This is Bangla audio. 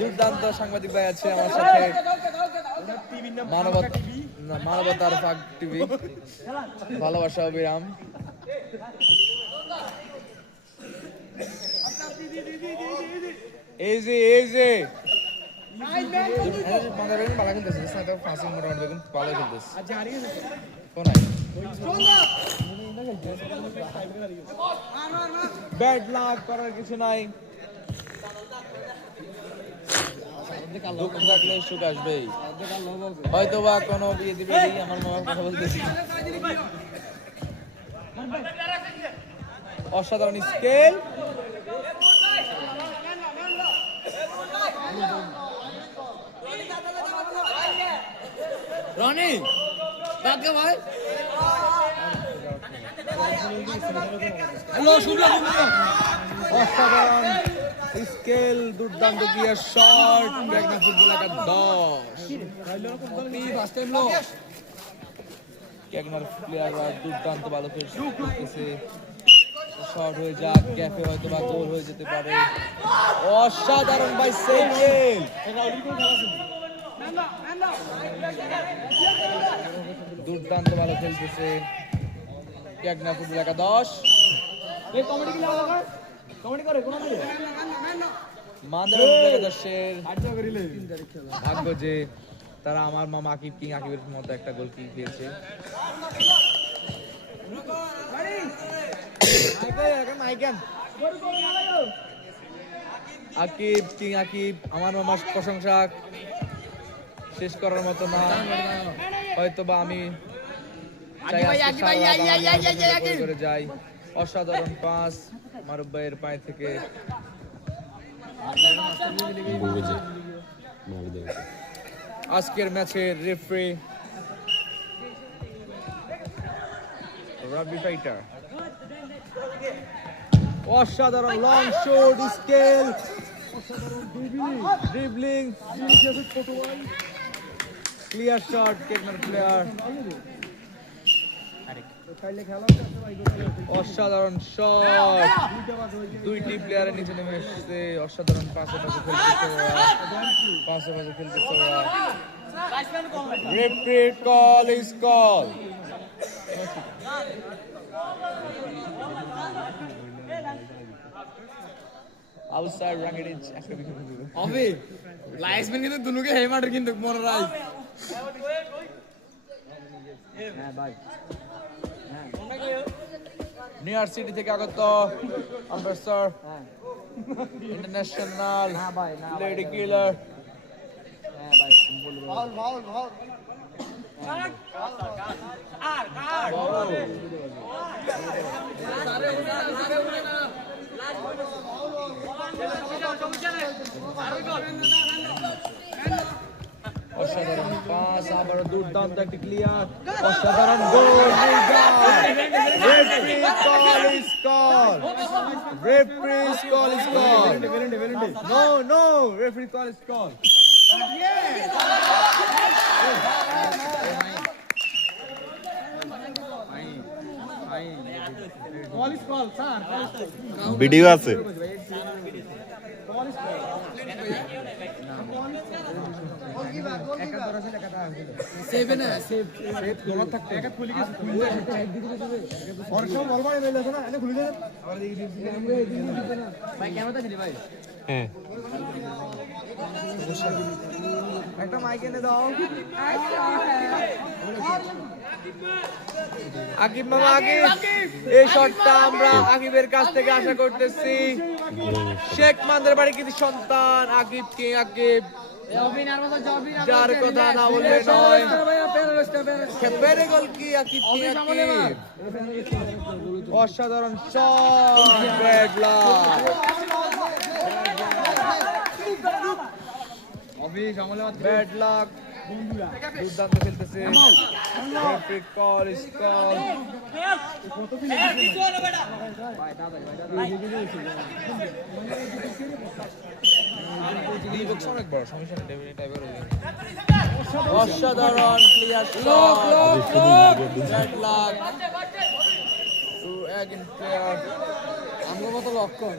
দুর্দান্ত সাংবাদিক ভাই আছে আমার সাথে, মানবতার ফাঁক টিভি, ভালোবাসা অবিরাম। এই যে ভালো খেলতেছে, মোটামুটি ভালো খেলতেছে। ব্যাড লাক করার কিছু নাই, দুঃখ থাকলে সুখ আসবেই, হয়তো বা কোনো বিয়ে দিবে। আমার মামার কথা বলতেছি, অসাধারণ স্কেল। রনি ভাই অসাধারণ স্কেল, দুর্দান্ত গিয়ার শট, ব্যাকনা ফুটবল একা 10। ক্যাগনার প্লেয়াররা দুর্দান্ত ভালো খেলতেছে, শট হয়ে যাক, ক্যাফে হয়তো বা গোল হয়ে যেতে পারে। অসাধারণ ভাই সেকেল, দুর্দান্ত ভালো খেলতেছে ক্যাগনা ফুটবল একা 10। ভাগ্য যে তারা আমার মামা আকিব কিং আকিবের মতো একটা গোল খেয়েছে। আকিব কিং আকিব আমার মামার প্রশংসা শেষ করার মতো না, হয়তো বা আমি করে যাই। অসাধারণ পাস মারুফ ভাইয়ের পায়ে থেকে। আজকের ম্যাচের রেফারি রাবি ফাইটার। অসাধারণ long shot, skill, dribbling, clear shot, কেকনার প্লেয়ার। অসাধারণ শট, দুইটি প্লেয়ারের নিচে নেমে এসেছে। অসাধারণ পাশে খেলতেছে ওরা। Referee call is call. Outside রাঙ্গিডিচ একটা বিকেট দিবে হবে। লাইসম্যান কিন্তু দুনুকে হেমাটার কিন্তু মনে রাখ। হ্যাঁ ভাই, নিউ ইয়র্ক সিটি থেকে আগত অ্যাম্বাসেডর ইন্টারন্যাশনাল লেডি কিলার। হ্যাঁ ভাই বল অসাধারণ পাস, আবার দুর্দান্ত একটি ক্লিয়ার, অসাধারণ goal. Referee call is call, referee call is call, no referee call is call. Video আছে। একটা মাইক এনে দাও। আকিব মামা, আকিব এই শটটা আমরা আকিবের কাছ থেকে আশা করতেছি। শেখ মান্দের বাড়ি কিন্তু সন্তান আকিব কে আকিব, যার কথা না বললে নয়। খেপেরে গোল কি আকিব কে আকিব, অসাধারণ shot, bad luck. Bad luck, দুর্দান্ত খেলতেছে। Referee call is call. অসাধারণ clear shot, bad luck to again player. আমরা কত লক্ষণ